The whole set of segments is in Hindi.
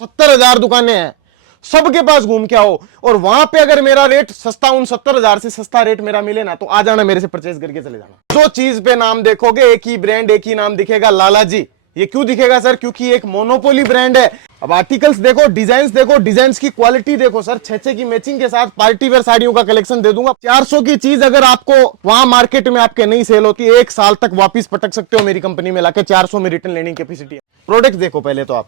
70,000 दुकानें हैं, सबके पास घूम के आओ, और वहां पे अगर मेरा रेट सस्ता, उन 70,000 से सस्ता रेट मेरा मिले ना, तो आ जाना मेरे से परचेज करके चले जाना। जो चीज पे नाम देखोगे एक ही ब्रांड, एक ही नाम दिखेगा, लाला जी। ये क्यों दिखेगा सर? क्योंकि एक मोनोपोली ब्रांड है। अब आर्टिकल्स देखो, डिजाइन देखो, डिजाइन की क्वालिटी देखो सर, 6 की मैचिंग के साथ पार्टी वेयर साड़ियों का कलेक्शन दे दूंगा। 400 की चीज अगर आपको वहां मार्केट में आपके नहीं सेल होती, 1 साल तक वापिस पटक सकते हो मेरी कंपनी में लाके। 400 में रिटर्न लेने की कैपेसिटी है। प्रोडक्ट देखो पहले तो आप,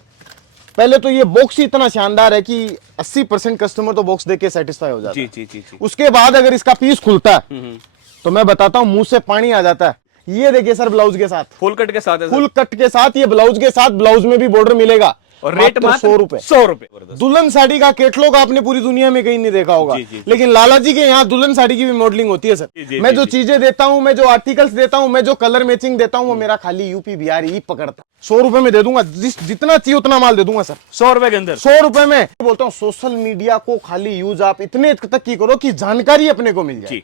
पहले तो ये बॉक्स ही इतना शानदार है कि 80% कस्टमर तो बॉक्स देख के सेटिस्फाई हो जाता है। जी। उसके बाद अगर इसका पीस खुलता है तो मैं बताता हूं, मुंह से पानी आ जाता है। ये देखिए सर, ब्लाउज के साथ, फुल कट के साथ है, फुल कट के साथ, ये ब्लाउज के साथ, ब्लाउज में भी बॉर्डर मिलेगा, और रेट मात्र 100 रुपए। 100 रुपए। दुल्हन साड़ी का कैटलॉग आपने पूरी दुनिया में कहीं नहीं देखा होगा, लेकिन लाला जी के यहाँ दुल्हन साड़ी की भी मॉडलिंग होती है सर। मैं जो चीजें देता हूँ, मैं जो आर्टिकल्स देता हूँ, मैं जो कलर मैचिंग देता हूँ, वो मेरा खाली यूपी बिहार ही पकड़ता है। 100 रुपए में दे दूंगा, जितना चाहिए उतना माल दे दूंगा सर। 100 रुपए के अंदर, 100 रुपए में। बोलता हूँ सोशल मीडिया को खाली यूज आप इतने तक की करो कि जानकारी अपने को मिल जाए।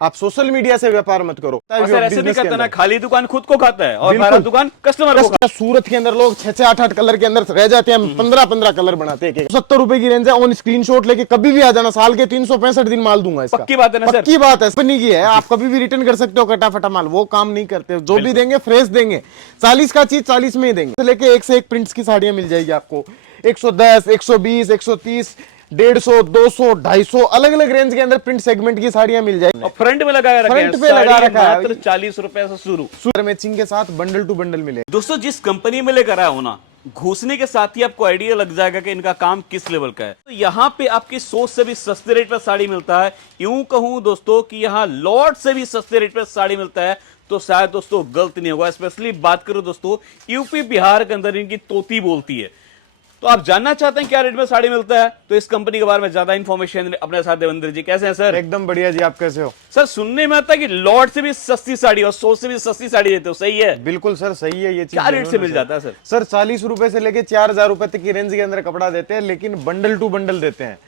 आप सोशल मीडिया से व्यापार मत करो। सर ऐसे नहीं करता ना, खाली दुकान खुद को खाता है और भारत दुकान कस्टमर को। सूरत के अंदर लोग 6-6, 8-8 कलर के अंदर रह जाते हैं, 15-15 कलर बनाते हैं। 70 रुपए की रेंज है, ऑन स्क्रीनशॉट लेके कभी भी आ जाना, साल के 365 दिन माल दूंगा इसका। पक्की बात है ना सर? पक्की बात है, कंपनी की है, आप कभी भी रिटर्न कर सकते हो कटाफटा माल। वो काम नहीं करते, जो भी देंगे फ्रेश देंगे। 40 का चीज 40 में ही देंगे। लेके एक से एक प्रिंट्स की साड़ियां मिल जाएगी आपको, 110, 120, 130, 150, 200, 250 अलग अलग रेंज के अंदर प्रिंट सेगमेंट की साड़ियां मिल जाएगी। और फ्रंट पे लगा रखा है, फ्रंट पे लगा रखा है, मात्र 40 रुपए से शुरू। मैचिंग के साथ बंडल टू बंडल मिले। दोस्तों जिस कंपनी में लेकर आया हो ना, घुसने के साथ ही आपको आइडिया लग जाएगा कि इनका काम किस लेवल का है। तो यहाँ पे आपकी सोच से भी सस्ते रेट पर साड़ी मिलता है। यूं कहूं दोस्तों कि यहाँ लॉट से भी सस्ते रेट पर साड़ी मिलता है, तो शायद दोस्तों गलत नहीं होगा। स्पेशली बात करो दोस्तों, यूपी बिहार के अंदर इनकी तोती बोलती है। तो आप जानना चाहते हैं क्या रेट में साड़ी मिलता है, तो इस कंपनी के बारे में ज्यादा इंफॉर्मेशन अपने साथ देवेंद्र जी। कैसे हैं सर? एकदम बढ़िया जी, आप कैसे हो? सर सुनने में आता है कि लॉट से भी सस्ती साड़ी और 100 से भी सस्ती साड़ी देते हो, सही है? बिल्कुल सर, सही है। ये चीज क्या रेट से मिल जाता है सर? सर 40 रुपए से लेके 4,000 रुपए तक की रेंज के अंदर कपड़ा देते हैं, लेकिन बंडल टू बंडल देते हैं।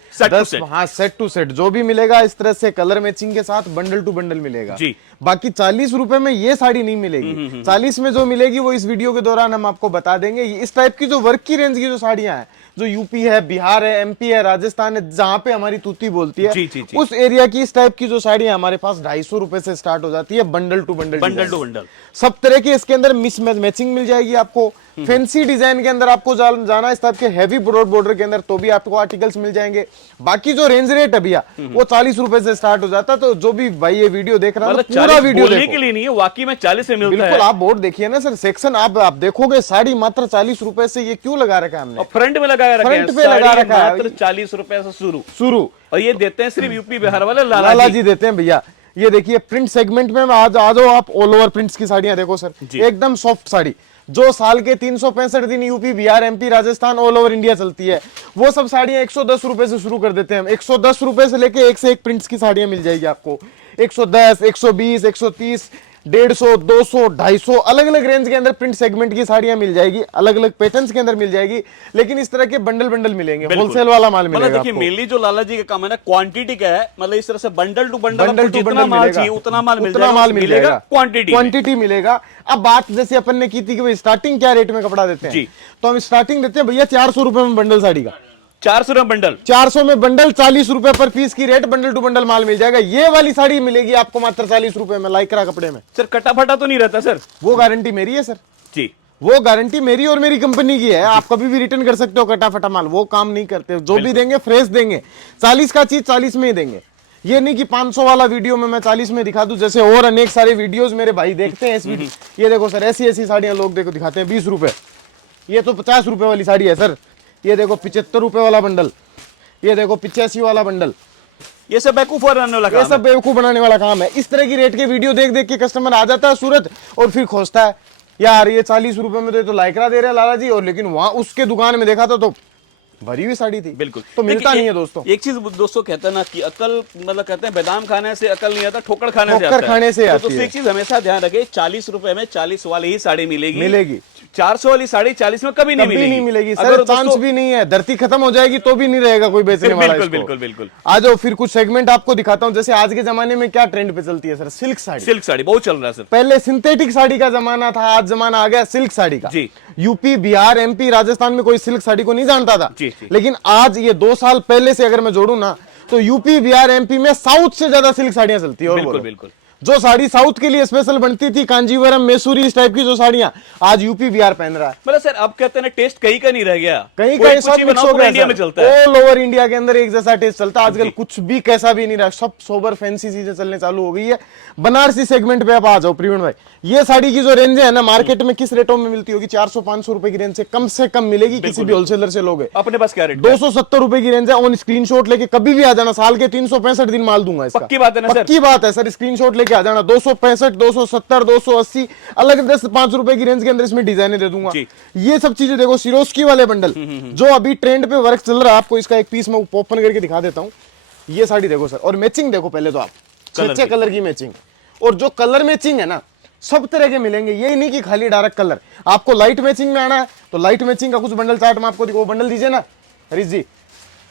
हाँ, सेट टू सेट जो भी मिलेगा इस तरह से कलर मैचिंग के साथ बंडल टू बंडल मिलेगा जी। बाकी 40 रुपए में ये साड़ी नहीं मिलेगी। 40 में जो मिलेगी वो इस वीडियो के दौरान हम आपको बता देंगे। इस टाइप की जो वर्क की रेंज की जो साड़ियां हैं, जो यूपी है, बिहार है, एमपी है, राजस्थान है, जहां पे हमारी तूती बोलती है, जी। उस एरिया की इस टाइप की जो साड़ियां हमारे पास 250 रुपए से स्टार्ट हो जाती है, bundle to bundle. Bundle to bundle सब तरह की इसके अंदर मिस मैचिंग मिल जाएगी आपको। फैंसी डिजाइन के अंदर आपको जाना इस टाइप के हैवी ब्रॉड बॉर्डर के अंदर, तो भी आपको आर्टिकल्स मिल जाएंगे। बाकी जो रेंज रेट है भैया, वो 40 रुपए से स्टार्ट हो जाता है। तो जो भी भाई ये वीडियो देख रहा है, मतलब पूरा वीडियो देखो के लिए नहीं है, वाकई में 40 में मिलता है। बिल्कुल, आप बोर्ड देखिए ना सर, सेक्शन आप देखोगे, साड़ी मात्र 40 रुपए से। ये क्यों लगा रखा है हमने? फ्रंट में लगा रखा है, फ्रंट पे लगा रखा है, मात्र 40 रुपए से शुरू। और ये देते हैं सिर्फ यूपी बिहार वाले लाला जी देते हैं भैया। ये देखिए प्रिंट सेगमेंट में आ जाओ आप, ऑल ओवर प्रिंट्स की साड़ियां देखो सर, एकदम सॉफ्ट साड़ी, जो साल के 365 दिन UP Bihar MP Rajasthan all over India चलती है, वो सब साड़ियां 110 रुपए से शुरू कर देते हैं हम। 110 रुपए से लेके एक से एक प्रिंट्स की साड़ियां मिल जाएगी आपको। 110, 120, 130, 150, 200, 250 अलग अलग रेंज के अंदर प्रिंट सेगमेंट की साड़ियां मिल जाएगी, अलग अलग पैटर्न्स के अंदर मिल जाएगी, लेकिन इस तरह के बंडल बंडल मिलेंगे, होलसेल वाला माल मिलेगा। मतलब देखिए मेनली जो लाला जी का काम है ना, क्वांटिटी का है। मतलब इस तरह से बंडल टू बंडल जितना माल चाहिए उतना माल मिलेगा, क्वांटिटी मिलेगा। अब बात जैसे अपन ने की थी कि स्टार्टिंग क्या रेट में कपड़ा देते हैं, तो हम स्टार्टिंग देते हैं भैया 400 रुपए में बंडल साड़ी का। 400 में बंडल, 400 में बंडल, 40 रुपए पर पीस की रेट, बंडल टू बंडल माल मिल जाएगा। ये वाली साड़ी मिलेगी आपको मात्र 40 रुपए में, लाइक्रा कपड़े में। सर कटा फटा तो नहीं रहता सर? वो गारंटी मेरी है सर जी, वो गारंटी मेरी और मेरी कंपनी की है। आप कभी भी रिटर्न कर सकते हो कटा फटा माल, वो काम नहीं करते। जो भी देंगे फ्रेश देंगे। 40 का चीज 40 में ही देंगे। ये नहीं कि 500 वाला वीडियो में मैं 40 में दिखा दूं, जैसे और अनेक सारे वीडियोस मेरे भाई देखते हैं इस वीडियो। ये देखो सर, ऐसी ऐसी साड़ियां लोग देखो दिखाते हैं 20 रुपए। ये तो 50 रुपए वाली साड़ी है सर। ये देखो 75 रुपए वाला बंडल, ये देखो 85 वाला बंडल। ये सब बेवकूफ बनाने वाला काम है। ये सब बेवकूफ बनाने वाला काम है। इस तरह की रेट के वीडियो देख देख के कस्टमर आ जाता है सूरत, और फिर खोजता है यार ये 40 रुपए में तो लाइक्रा दे रहे हैं लाला जी, और लेकिन वहां उसके दुकान में देखा था तो भरी हुई साड़ी थी। बिल्कुल, तो मिलता नहीं है दोस्तों। एक चीज दोस्तों कहते हैं ना कि अकल, मतलब कहते हैं बादाम खाने से अकल नहीं आता, ठोकर खाने से आता है। तो एक चीज हमेशा ध्यान रखे, 40 रुपए में 40 वाली ही साड़ी मिलेगी। 400 वाली साड़ी 40 में कभी नहीं कभी मिलेगी। नहीं मिलेगी अगर सर, चांस दोस्तों- भी नहीं है। धरती खत्म हो जाएगी तो भी नहीं रहेगा कोई बेचने वाला बिल्कुल इसको। बिल्कुल बिल्कुल। आ जाओ फिर कुछ सेगमेंट आपको दिखाता हूं। जैसे आज के जमाने में क्या ट्रेंड पे चलती है sir, silk sari. Silk sari बहुत चल रहा है सर। पहले सिंथेटिक साड़ी का जमाना था, आज जमाना आ गया सिल्क साड़ी का। जी। यूपी, बिहार, एमपी, राजस्थान में कोई सिल्क साड़ी को नहीं जानता था। जी, जी। लेकिन आज ये 2 साल पहले से अगर मैं जोड़ू ना, तो यूपी, बिहार, एमपी में साउथ से ज्यादा सिल्क साड़ियां चलती है। और बिल्कुल बोलो। बिल्कुल। जो साड़ी साउथ के लिए स्पेशल बनती थी, कांजीवरम, मैसूरी, इस टाइप की जो साड़ियां आज यूपी, बिहार पहन रहा है। मतलब सर अब कहते हैं ना टेस्ट कहीं का नहीं रह गया, कहीं कोई कहीं कुछ सब ही मिक्स बनाओ, हो पूरा गया इंडिया में चलता है। ऑल ओवर इंडिया के अंदर एक जैसा टेस्ट चलता है आजकल। जी। कुछ भी कैसा भी नहीं रहा, सब सोबर फैंसी चीजें चलने चालू हो गई है। बनारसी सेगमेंट पे आप आ जाओ प्रवीण भाई। ये साड़ी की जो रेंज है ना, मार्केट में किस रेटों में मिलती होगी? 400-500 रुपए की रेंज से कम मिलेगी किसी भी होलसेलर से लोगे। अपने पास क्या रेट? 270 रुपए की रेंज है। ऑन स्क्रीनशॉट लेके कभी भी आ जाना, साल के 365 दिन माल दूंगा इसका। पक्की बात है ना सर? पक्की बात है सर, स्क्रीनशॉट लेके आ जाना। 265, 270, 280 अलग 10-5 रुपए की रेंज के अंदर इसमें डिजाइने दे दूंगा। जी। ये सब चीजें देखो, सिरोस्की वाले बंडल जो अभी ट्रेंड पे वर्क चल रहा है, आपको इसका एक पीस मैं ओपन करके दिखा देता हूं। ये साड़ी देखो सर, और मैचिंग देखो पहले तो आप, कलर छह की। कलर की मैचिंग। और जो कलर मैचिंग है ना, सब तरह के मिलेंगे। यही नहीं कि खाली डार्क कलर। आपको लाइट मैचिंग में आना है तो लाइट मैचिंग का कुछ बंडल चार्ट में आपको वो बंडल दीजिए ना हरीश जी।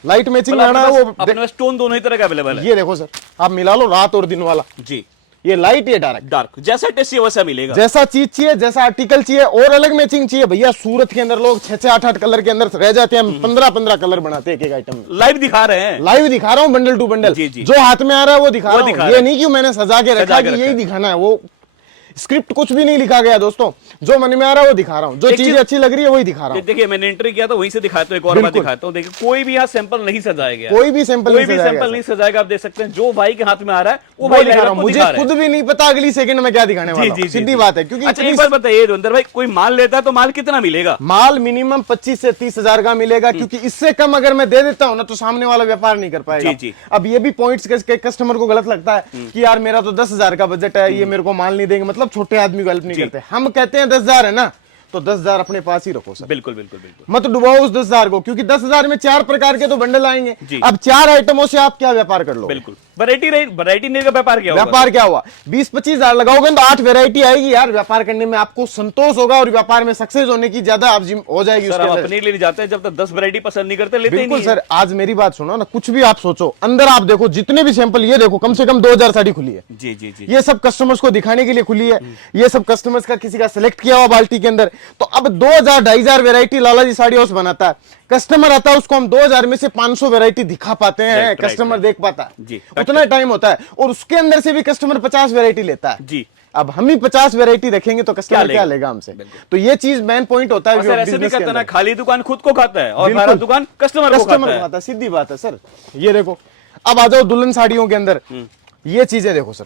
लाइट मैचिंग में आना है वो अपने पास टोन दोनों ही तरह का अवेलेबल है। ये देखो सर, आप मिला लो रात और दिन वाला। जी। ये लाइट, ये डार्क, डार्क जैसा टेस्ट चाहिए वैसा मिलेगा। जैसा चीज चाहिए, जैसा आर्टिकल चाहिए। और अलग मैचिंग चाहिए भैया, सूरत के अंदर लोग 6-6, 8-8 कलर के अंदर रह जाते हैं। 15-15 कलर बनाते हैं एक आइटम में। लाइव दिखा रहे हैं। लाइव दिखा रहा हूं, बंडल टू बंडल। जी, जी। जो हाथ में आ रहा है वो दिखा रहा दिखा हूं। रहा ये नहीं कि मैंने सजा के रखा कि यही है। दिखाना है। वो स्क्रिप्ट कुछ भी नहीं लिखा गया दोस्तों, जो मन में आ रहा है वो दिखा रहा हूं। जो एक चीजें चीज- अच्छी लग रही है वही दिखा रहा हूं। देखिए मैंने एंट्री किया तो वहीं से दिखाता हूं, एक और बार बिल्कुल। दिखाता हूं। देखिए कोई भी यहाँ सैंपल नहीं सजाया गया, कोई भी सैंपल कोई नहीं भी सजाया सैंपल गया नहीं सजाएगा। आप देख सकते हैं जो भाई के हाथ में आ रहा है वो वो भाई दिखा लाइव रहा हूं। आपको मुझे दिखा रहा है। खुद भी नहीं पता अगली सेकंड में क्या दिखाने वाला हूं। सीधी बात है, क्योंकि अच्छा इतनी एक बार बताइए रविंदर भाई, कोई माल लेता है तो माल कितना मिलेगा? माल मिनिमम 25 से 30 हजार का मिलेगा, क्योंकि इससे कम अगर मैं दे देता हूं ना तो सामने वाला व्यापार नहीं कर पाएगा। जी, जी। अब ये भी पॉइंट्स कस्टमर को गलत लगता है कि यार मेरा तो 10,000 का बजट है, ये मेरे को माल नहीं देंगे, मतलब छोटे आदमी को हेल्प नहीं करते। हम कहते हैं 10,000 है ना, तो 10,000 अपने पास ही रखो सर। बिल्कुल बिल्कुल बिल्कुल। मत डुबाओ उस 10,000 को, क्योंकि 10,000 में 4 प्रकार के तो बंडल आएंगे। जी। अब 4 आइटमों से आप क्या व्यापार कर लो? बिल्कुल वैरायटी नहीं का व्यापार क्या होगा? व्यापार क्या हुआ? 20-25 हजार लगाओगे तो 8 वेरायटी आएगी यार। व्यापार करने में आपको संतोष होगा और व्यापार में सक्सेस होने की ज्यादा आप हो जाएगी सर उसके हम अंदर। अपने लिए जाते हैं, जब तक 10 वैरायटी पसंद नहीं करते लेते ही बिल्कुल नहीं सर, आज मेरी बात सुनो ना, कुछ भी आप सोचो, अंदर आप देखो जितने भी सैंपल, ये देखो कम से कम 2,000 साड़ी खुली है। जी जी जी। ये सब कस्टमर्स को दिखाने के लिए खुली है। ये सब कस्टमर्स का किसी का सिलेक्ट किया हुआ बाल्टी के अंदर। तो अब 2,000-2,500 वैरायटी लालाजी साड़ी हाउस बनाता है। कस्टमर आता है, उसको हम 2,000 में से 500 वैरायटी दिखा पाते हैं, राइट, कस्टमर राइट। देख पाता जी, है। उतना टाइम होता है, और उसके अंदर से भी कस्टमर 50 वैरायटी लेता है। जी। अब हम ही 50 वैरायटी रखेंगे तो कस्टमर क्या लेगा? लेगा हमसे? बिल्कुल। तो ये चीज मेन पॉइंट होता है और सर ऐसे भी business के कहता है ना, अंदर। खाली दुकान खुद को खाता है और बिल्कुल। भरा दुकान कस्टमर को खाता है। सीधी बात है सर। ये देखो, अब आ जाओ दुल्हन साड़ियों के अंदर। ये चीजें देखो सर,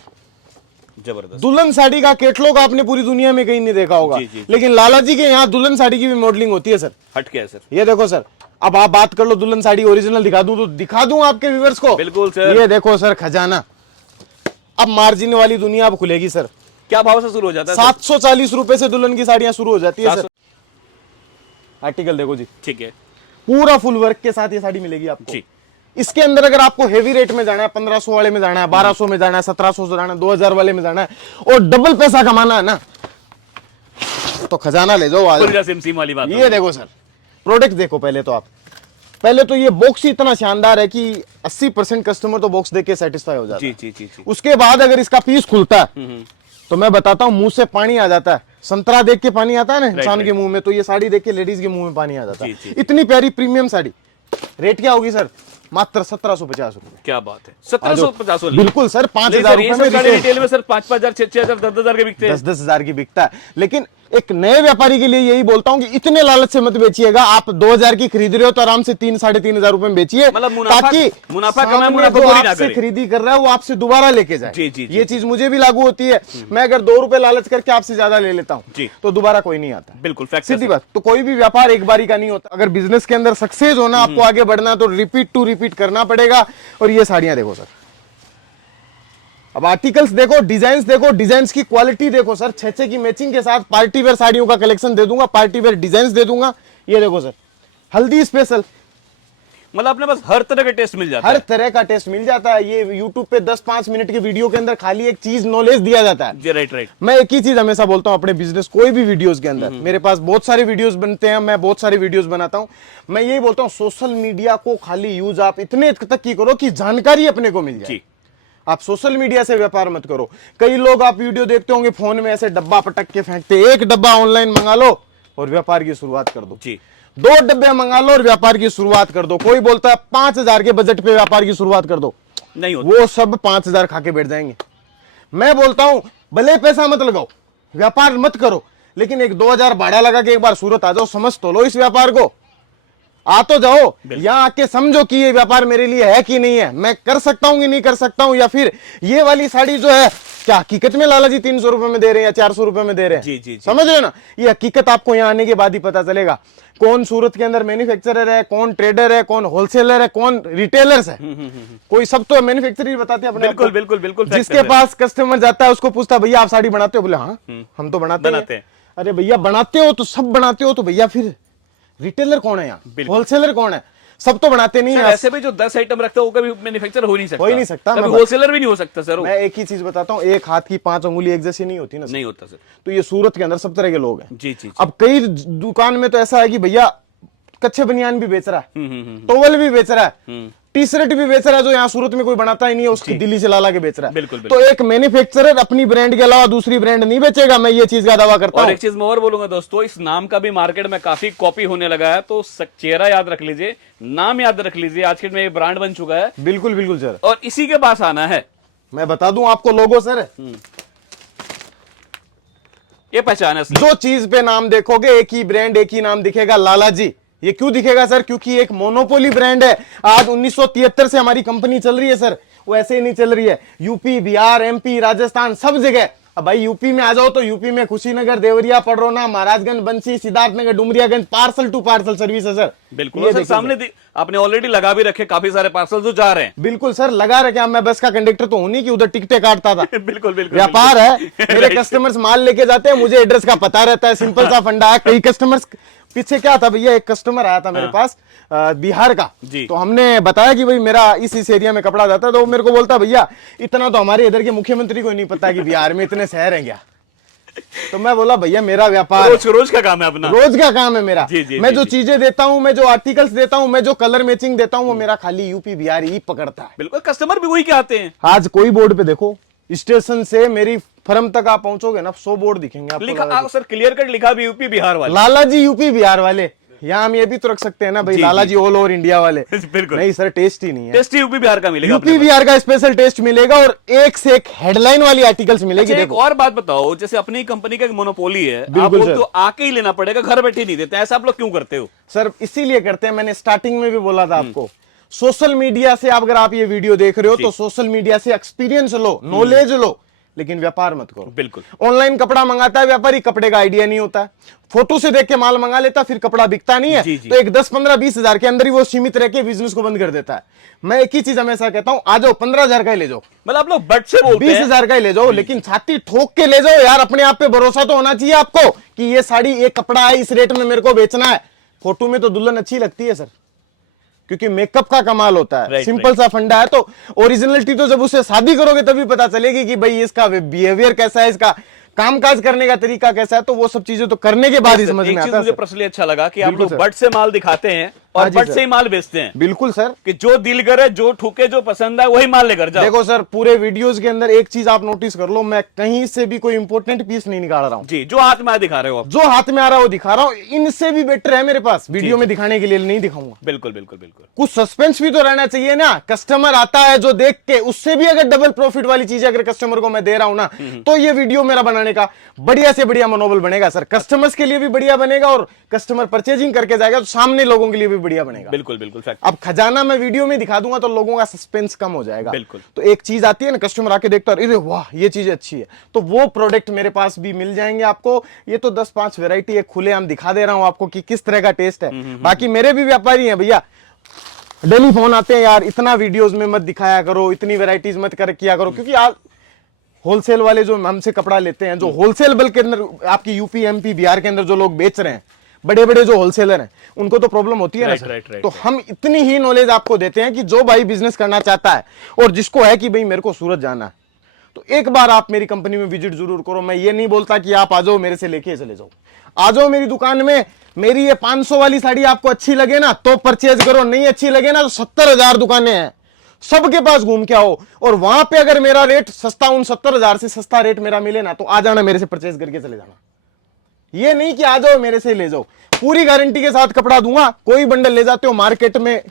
जबरदस्त। दुल्हन साड़ी का कैटलॉग आपने पूरी दुनिया में कहीं नहीं देखा होगा। जी, जी। लेकिन लाला जी के यहाँ दुल्हन साड़ी की भी मॉडलिंग होती है सर। हट के है सर। ये देखो सर, अब आप बात कर लो दुल्हन साड़ी ओरिजिनल दिखा दूं तो दिखा दूं आपके व्यूअर्स को? बिल्कुल सर। ये देखो सर, खजाना। अब मार्जिन वाली दुनिया अब खुलेगी सर। क्या भाव से शुरू हो जाता है? 740 रुपए से दुल्हन की साड़ियां शुरू हो जाती है सर। 700 आर्टिकल देखो जी, ठीक है पूरा फुल वर्क के साथ ये साड़ी मिलेगी आपको। जी। इसके अंदर अगर आपको हेवी रेट में जाना है, 1500 वाले में जाना है, 1200 में जाना है, 1700 से जाना है, 2000 वाले में जाना है, और डबल पैसा कमाना है ना, तो खजाना ले जाओ आज। सिम वाली बात। ये देखो सर, प्रोडक्ट देखो पहले तो आप। पहले तो ये बॉक्स ही इतना शानदार है कि 80% कस्टमर तो बॉक्स देख के सेटिस्फाई हो जाता है। जी जी जी जी। उसके बाद अगर इसका पीस खुलता है तो मैं बताता हूं, मुंह से पानी आ जाता है। संतरा देख के पानी आता है ना इंसान के मुंह में, तो ये साड़ी देख के लेडीज के मुंह में पानी आ जाता है। जी, जी। इतनी प्यारी प्रीमियम साड़ी। रेट क्या होगी सर? मात्र 1750 रुपए। क्या बात है, 1750 वाली। बिल्कुल सर, 5,000 रुपए में रिटेल में सर 5,000, 6,000, 10,000 के बिकते हैं। 10-10 हजार की बिकता है। लेकिन एक नए व्यापारी के लिए यही बोलता हूं कि इतने लालच से मत बेचिएगा। आप 2,000 की खरीद रहे हो तो आराम से 3-3,500 रुपए में बेचिए, मतलब मुनाफा कमाए, सामने मुनाफाखोरी जो ना आपसे करे। खरीदी कर रहा है वो आपसे दोबारा लेके जाए। जी, जी, जी। ये चीज मुझे भी लागू होती है। मैं अगर 2 रुपए लालच करके आपसे ज्यादा ले लेता जी। हूँ तो दोबारा कोई नहीं आता। बिल्कुल फैक्ट सीधी बात। तो कोई भी व्यापार एक बारी का नहीं होता। अगर बिजनेस के अंदर सक्सेस होना, आपको आगे बढ़ना, तो रिपीट टू रिपीट करना पड़ेगा। और ये साड़ियां देखो सर, अब आर्टिकल्स देखो, डिजाइन्स देखो, डिजाइन्स की क्वालिटी देखो सर। 6 की मैचिंग के साथ पार्टी वेयर साड़ियों का कलेक्शन दे दूंगा, पार्टी वेयर डिजाइन्स दे दूंगा। ये देखो सर, हल्दी स्पेशल। मतलब अपने पास हर तरह का टेस्ट मिल जाता हर है। तरह का टेस्ट मिल जाता है। ये YouTube पे 10-5 मिनट के वीडियो के अंदर खाली एक चीज नॉलेज दिया जाता है। जी, राइट राइट। मैं एक ही चीज हमेशा बोलता हूं अपने बिजनेस कोई भी वीडियोस के अंदर, मेरे पास बहुत सारे वीडियोस बनते हैं, मैं बहुत सारी वीडियोस बनाता हूं। मैं यही बोलता हूं सोशल मीडिया को खाली यूज आप इतने तक की करो कि जानकारी अपने को मिल जाए। जी। आप सोशल मीडिया से व्यापार मत करो। कई लोग आप वीडियो देखते होंगे फोन में ऐसे डब्बा पटक के फेंकते, एक डब्बा ऑनलाइन मंगा लो और व्यापार की शुरुआत कर दो। जी। 2 डब्बे मंगा लो और व्यापार की शुरुआत कर दो। कोई बोलता है 5,000 के बजट पे व्यापार की शुरुआत कर दो, नहीं होता। वो सब 5,000 खा के बैठ जाएंगे। मैं बोलता हूं भले पैसा मत लगाओ, व्यापार मत करो, लेकिन एक 2,000 भाड़ा लगा के एक बार सूरत आ जाओ, समझ तो लो इस व्यापार को। आ तो जाओ, यहां आके समझो कि ये व्यापार मेरे लिए है कि नहीं है, मैं कर सकता हूं कि नहीं कर सकता हूं, या फिर ये वाली साड़ी जो है क्या हकीकत में लाला जी 300 रुपए में दे रहे हैं या 400 रुपए में दे रहे हैं। जी, जी, जी। समझ रहे हो ना, ये हकीकत आपको यहाँ आने के बाद ही पता चलेगा। कौन सूरत के अंदर मैन्युफैक्चरर है, कौन ट्रेडर है, कौन होलसेलर है, कौन रिटेलर्स है। कोई सब तो मैन्युफैक्चरर ही बताते हैं अपने बिल्कुल आप को। बिल्कुल बिल्कुल। जिसके पास कस्टमर जाता है उसको पूछता है भैया आप साड़ी बनाते हो, बोले हाँ हम तो बनाते बनाते हैं। हैं। अरे भैया बनाते हो तो सब बनाते हो, तो भैया फिर रिटेलर कौन है यहाँ, बिल्कुल। होलसेलर कौन है? सब तो बनाते नहीं सर, है। ऐसे भी जो 10 आइटम रखता है वो कभी मैन्युफैक्चर हो नहीं सकता। हो ही नहीं सकता। कभी मैं होलसेलर भी नहीं हो सकता सर वो। मैं एक ही चीज बताता हूँ, एक हाथ की 5 अंगुली एक जैसी नहीं होती ना सर। नहीं होता सर। तो ये सूरत के अंदर सब तरह के लोग हैं। जी जी। अब कई दुकान में तो ऐसा है कि भैया कच्चे बनियान भी बेच रहा है, हम्म। टोवल भी बेच रहा है, टी शर्ट भी बेच रहा है, जो यहाँ सूरत में कोई बनाता ही नहीं है, उसकी दिल्ली से ला के बेच रहा है। बिल्कुल, तो एक मैन्युफैक्चरर अपनी ब्रांड के अलावा दूसरी ब्रांड नहीं बेचेगा, मैं ये चीज का दावा करता और हूँ। एक चीज मैं और बोलूंगा दोस्तों, इस नाम का भी मार्केट में काफी कॉपी होने लगा है, तो चेहरा याद रख लीजिए, नाम याद रख लीजिए, आज के में ये ब्रांड बन चुका है बिल्कुल बिल्कुल सर। और इसी के पास आना है। मैं बता दूं आपको लोगो सर, ये पहचान है असली। जो चीज पे नाम देखोगे एक ही ब्रांड एक ही नाम दिखेगा, लाला जी। ये क्यों दिखेगा सर? क्योंकि एक मोनोपोली ब्रांड है। आज 1973 से हमारी कंपनी चल रही है सर, वो ऐसे ही नहीं चल रही है। यूपी, बिहार, एमपी, राजस्थान, सब जगह। अब भाई यूपी में आ जाओ तो यूपी में Kushinagar, Deoria, Padrauna, Maharajganj, Bansi, Siddharthnagar, Dumariyaganj, parcel to parcel service है सर। बिल्कुल। ये और सर देखिए सामने आपने ऑलरेडी लगा भी रखे काफी सारे पार्सल जो जा रहे हैं। बिल्कुल सर, लगा रखे। अब मैं बस का कंडक्टर तो हूं नहीं कि उधर टिकटें काटता था। बिल्कुल बिल्कुल। व्यापार है, मेरे कस्टमर्स माल लेके जाते हैं, मुझे एड्रेस का पता रहता है, सिंपल सा फंडा है। कई कस्टमर्स, पीछे क्या था भैया, एक कस्टमर आया था मेरे पास बिहार का, जी। तो हमने बताया कि भाई मेरा इस एरिया में कपड़ा जाता है, तो वो मेरे को बोलता भैया इतना तो हमारे इधर के मुख्यमंत्री को नहीं पता कि बिहार में इतने शहर हैं क्या। तो मैं बोला भैया मेरा व्यापार रोज का काम है अपना, रोज का काम है मेरा। जी, जी, मैं जी, जो जी। चीजें देता हूं, मैं जो आर्टिकल्स देता हूं, मैं जो कलर मैचिंग देता हूं, वो मेरा खाली यूपी बिहार ही पकड़ता है। बिल्कुल। कस्टमर भी वही के आते हैं। आज कोई बोर्ड पे देखो, स्टेशन से मेरी फर्म तक आप पहुंचोगे ना, 100 बोर्ड दिखेंगे आपको। लिखा सर, क्लियर कट लिखा भी यूपी बिहार वाले। लाला जी यूपी बिहार वाले। यहाँ हम ये भी तो रख सकते हैं ना भाई, जी, लाला जी। जी ऑल ओवर इंडिया वाले। बिल्कुल। नहीं सर, टेस्ट ही नहीं है। टेस्ट यूपी बिहार का मिलेगा। यूपी बिहार का स्पेशल टेस्ट मिलेगा और एक से एक हेडलाइन वाली आर्टिकल्स मिलेगी। अच्छा, एक देखो और बात बताओ, जैसे अपनी कंपनी का मोनोपोली है, आप बिल्कुल लोग सर। तो आके ही लेना पड़ेगा, घर बैठे नहीं देते, ऐसा आप लोग क्यों करते हो? सर, इसीलिए करते हैं, मैंने स्टार्टिंग में भी बोला था आपको, सोशल मीडिया से अगर आप ये वीडियो देख रहे हो तो सोशल मीडिया से एक्सपीरियंस लो, नॉलेज लो, लेकिन व्यापार मत करो। बिल्कुल। ऑनलाइन कपड़ा मंगाता है व्यापारी, कपड़े का आइडिया नहीं होता है, फोटो से देख के माल मंगा लेता, फिर कपड़ा बिकता नहीं है। जी, जी। तो एक 10, 15, 20 हजार के अंदर ही वो सीमित रह के बिजनेस को बंद कर देता है। मैं एक ही चीज हमेशा कहता हूं, आ जाओ 15,000 का ही ले जाओ, मतलब आप लोग बट से बोलते हैं 20,000 का ही ले जाओ, लेकिन छाती ठोक के ले जाओ यार। अपने आप पे भरोसा तो होना चाहिए आपको कि ये साड़ी, ये कपड़ा है, इस रेट में मेरे को बेचना है। फोटो में तो दुल्हन अच्छी लगती है सर, क्योंकि मेकअप का कमाल होता है। राइट, सिंपल सा फंडा है। तो ओरिजिनलिटी तो जब उससे शादी करोगे तभी पता चलेगी कि भाई इसका बिहेवियर कैसा है, इसका कामकाज करने का तरीका कैसा है। तो वो सब चीजें तो करने के बाद ही समझ में एक चीज आता है मुझे सर। पर्सनली अच्छा लगा कि आप बिल्कुल लोग सर। बट से माल दिखाते हैं और हाँ जी बट सर। से ही माल बेचते हैं, बिल्कुल सर। कि जो दिल करे, जो ठुके, जो पसंद आए वही माल लेकर जाओ। देखो सर, पूरे वीडियोस के अंदर एक चीज आप नोटिस कर लो, मैं कहीं से भी कोई इंपॉर्टेंट पीस नहीं निकाल रहा हूं। जी, जो हाथ में आए दिखा रहे हो आप। जो हाथ में आ रहा है वो दिखा रहा हूं। इनसे भी बेटर है मेरे पास, वीडियो में दिखाने के लिए नहीं दिखाऊंगा। बिल्कुल बिल्कुल बिल्कुल। कुछ सस्पेंस भी तो रहना चाहिए ना। कस्टमर आता है जो देख के, उससे भी अगर डबल प्रॉफिट वाली चीजें अगर कस्टमर को मैं दे रहा हूं ना, तो ये वीडियो मेरा बनाने का बढ़िया से बढ़िया मनोबल बनेगा सर। कस्टमर्स के लिए भी बढ़िया बनेगा और कस्टमर परचेजिंग करके जाएगा तो सामने लोगों के लिए भी बढ़िया बनेगा। बिल्कुल बिल्कुल फैक्ट। अब खजाना मैं वीडियो में दिखा दूंगा तो लोगों का सस्पेंस कम हो जाएगा। बिल्कुल। तो एक चीज आती है ना, कस्टमर आके देखता है, अरे वाह ये चीज अच्छी है, तो वो प्रोडक्ट मेरे पास भी मिल जाएंगे आपको। ये तो 10-5 वैरायटी एक खुलेआम दिखा दे रहा हूं आपको कि किस तरह का टेस्ट है। बाकी मेरे भी व्यापारी हैं भैया, डेली फोन आते हैं, यार इतना वीडियोस में मत दिखाया करो, इतनी वैरायटीज मत कर किया करो, क्योंकि आज होलसेल वाले जो हमसे कपड़ा लेते हैं, जो होलसेल बल्कि अंदर आपकी यूपी, एमपी, बिहार के अंदर जो लोग बेच रहे हैं, बड़े बड़े जो होलसेलर हैं उनको तो प्रॉब्लम होती है ना सर। right, तो हम इतनी ही नॉलेज आपको देते हैं कि जो भाई बिजनेस करना चाहता है और जिसको है कि भाई मेरे को सूरत जाना है, तो एक बार आप मेरी कंपनी में विजिट जरूर करो। मैं ये नहीं बोलता कि आप आ जाओ मेरे से लेके चले जाओ, आ जाओ मेरी दुकान में, मेरी ये 500 वाली साड़ी आपको अच्छी लगे ना तो परचेज करो, नहीं अच्छी लगे ना तो 70,000 दुकानें हैं, सबके पास घूम के आओ। और वहां पे अगर मेरा रेट सस्ता 69,000 से सस्ता रेट मेरा मिले ना तो आ जाना मेरे से परचेज करके चले जाना। ये नहीं कि आ जाओ मेरे से ले जाओ, पूरी गारंटी के साथ कपड़ा दूंगा। कोई बंडल ले जाते हो मार्केट में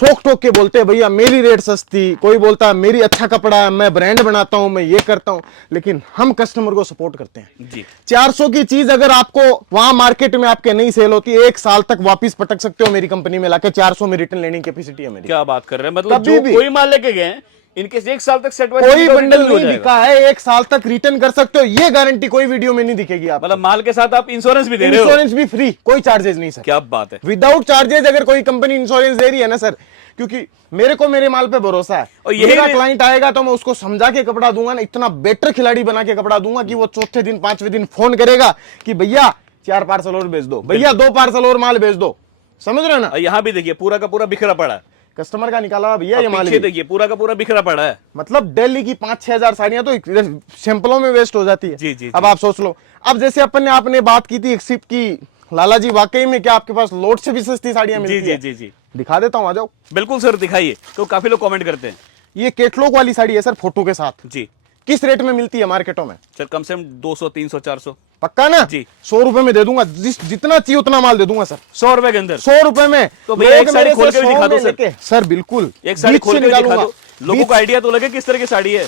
ठोक ठोक के बोलते हैं भैया मेरी रेट सस्ती, कोई बोलता है मेरी अच्छा कपड़ा है, मैं ब्रांड बनाता हूं, मैं ये करता हूं, लेकिन हम कस्टमर को सपोर्ट करते हैं जी। 400 की चीज अगर आपको वहां मार्केट में आपके नहीं सेल होती, 1 साल तक वापस पटक सकते हो मेरी कंपनी में लाके। 400 में रिटर्न लेने की कैपेसिटी है मेरी। क्या बात कर रहे हैं, मतलब कभी जो भी। कोई माल लेके गए इनके 1 साल तक सेट कोई बंडल नहीं बिका है 1 साल तक रिटर्न कर सकते हो, ये गारंटी कोई वीडियो में नहीं दिखेगी आपको। मतलब माल के साथ आप इंश्योरेंस भी दे रहे हो? इंश्योरेंस भी फ्री, कोई चार्जेस नहीं सर। क्या बात है, विदाउट चार्जेस अगर कोई कंपनी इंश्योरेंस दे रही है ना सर, क्योंकि मेरे को मेरे माल पे भरोसा है। और यही मेरा नहीं- क्लाइंट आएगा तो मैं उसको समझा के कपड़ा दूंगा ना, इतना बेटर खिलाड़ी बना के कपड़ा दूंगा कि वो चौथे दिन 5वें दिन फोन करेगा कि भैया 4 पार्सल और भेज दो, भैया 2 पार्सल और माल भेज दो। समझ रहे हो ना? और यहाँ भी देखिए पूरा का पूरा बिखरा पड़ा है, कस्टमर का निकाला हुआ भैया ये माल पीछे भी। देखिए पूरा का पूरा बिखरा पड़ा है। मतलब दिल्ली की 5-6 हजार साड़ियां तो सैंपलों में वेस्ट हो जाती है। जी, जी, अब जी। आप सोच लो, अब जैसे आपने बात की थी एक सिप की, लाला जी वाकई में क्या आपके पास लोट से भी सस्ती साड़ियां जी मिलती जी है? जी जी, दिखा देता हूं, आ जाओ। बिल्कुल सर दिखाइए, तो काफी लोग कमेंट करते हैं। ये कैटलॉग वाली साड़ी है सर, फोटो के साथ। जी किस रेट में मिलती है मार्केटों में? सर, कम से कम 200 300 400 पक्का ना? जी। 100 रुपए में दे दूंगा, जितना चाहिए उतना माल दे दूंगा सर। 100 रुपए के अंदर 100 रुपए में। तो भैया लोग एक साड़ी मेरे खोल से के भी 100 दिखा दो में सर। लेके- सर बिल्कुल एक साड़ी बीच खोल से के भी दिखा निकालूंगा, दो, लोगों को आइडिया तो लगे किस तरह की साड़ी है।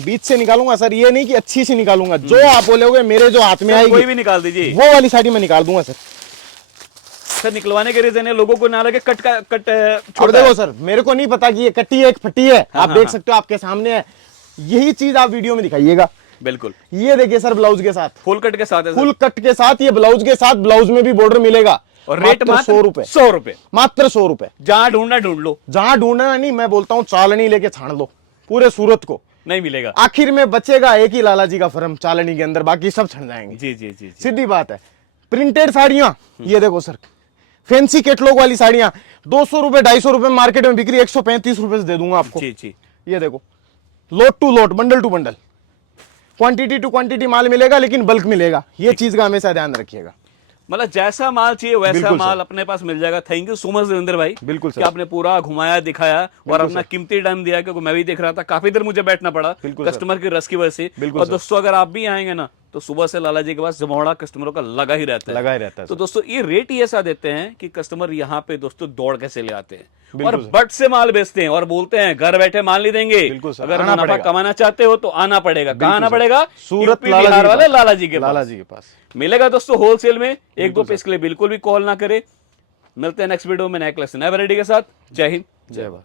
बीच से निकालूंगा सर, ये नहीं कि अच्छी सी निकालूंगा, जो आप बोलोगे मेरे जो हाथ में सर, कोई आएगी भी निकाल दीजिए। वो वाली साड़ी मैं निकाल दूंगा सर। सर निकलवाने के रीजन है लोगों को ना लगे कट अब छोटा देखो है। सर, मेरे को नहीं पता कि ये कटी है एक फटी है, हाँ, आप हाँ, देख हाँ। सकते हो आपके सामने है। यही चीज आप वीडियो में दिखाइएगा। बिल्कुल ये देखिए सर, ब्लाउज के साथ, फुल कट के साथ है फुल सर। कट के साथ, ये ब्लाउज के साथ, ब्लाउज में भी बॉर्डर मिलेगा। और रेट मात्र 100 रुपए, 100 रुपए। मात्र 100 रुपए। जहां ढूंढना ढूंढ लो, जहां ढूंढना नहीं, मैं बोलता हूं चालनी लेके छान लो पूरे सूरत को, नहीं मिलेगा। आखिर में बचेगा एक ही लाला जी का फर्म चालनी के अंदर, बाकी सब छन जाएंगे। जी जी जी जी, सीधी बात है। प्रिंटेड साड़ियां, ये देखो सर, फैंसी कैटलॉग वाली साड़ियां 200 रुपए 250 रुपए मार्केट में बिक्री, 135 रुपए से दे दूंगा आपको। जी जी। ये देखो, lot to lot, bundle to bundle, quantity to quantity माल मिलेगा, लेकिन बल्क मिलेगा। ये चीज का हमेशा ध्यान रखिएगा। मतलब जैसा माल चाहिए वैसा बिल्कुल माल सर। अपने पास मिल जाएगा। Thank you so much Devendra भाई, बिल्कुल कि सर। आपने पूरा घुमाया दिखाया और अपना सर। कीमती टाइम दिया, क्योंकि मैं भी देख रहा था काफी देर मुझे बैठना पड़ा बिल्कुल सर। कस्टमर की रस की वजह से। बिल्कुल और सर। दोस्तों अगर आप भी आएंगे ना तो सुबह से लाला जी के पास जमावड़ा कस्टमरों का लगा ही रहता है। लगा ही रहता है तो सर। दोस्तों ये रेट ही ऐसा देते हैं कि कस्टमर यहाँ पे दोस्तों दौड़ के ले आते हैं और बिल्कुल सर। बट से माल बेचते हैं और बोलते हैं घर बैठे माल नहीं देंगे। बिल्कुल सर, अगर आना मुनाफा पड़ेगा। कमाना चाहते हो तो आना पड़ेगा। कहाँ आना सर। पड़ेगा? सूरत यूपी लाला जी बिहार के वाले पास। लाला जी के लाला पास जी के पास मिलेगा दोस्तों होलसेल में। 1-2 बिल्कुल पीस के लिए बिल्कुल भी कॉल ना करे। मिलते हैं नेक्स्ट वीडियो में नए कलेक्शन नए वैरायटी के साथ। जय हिंद, जय भारत।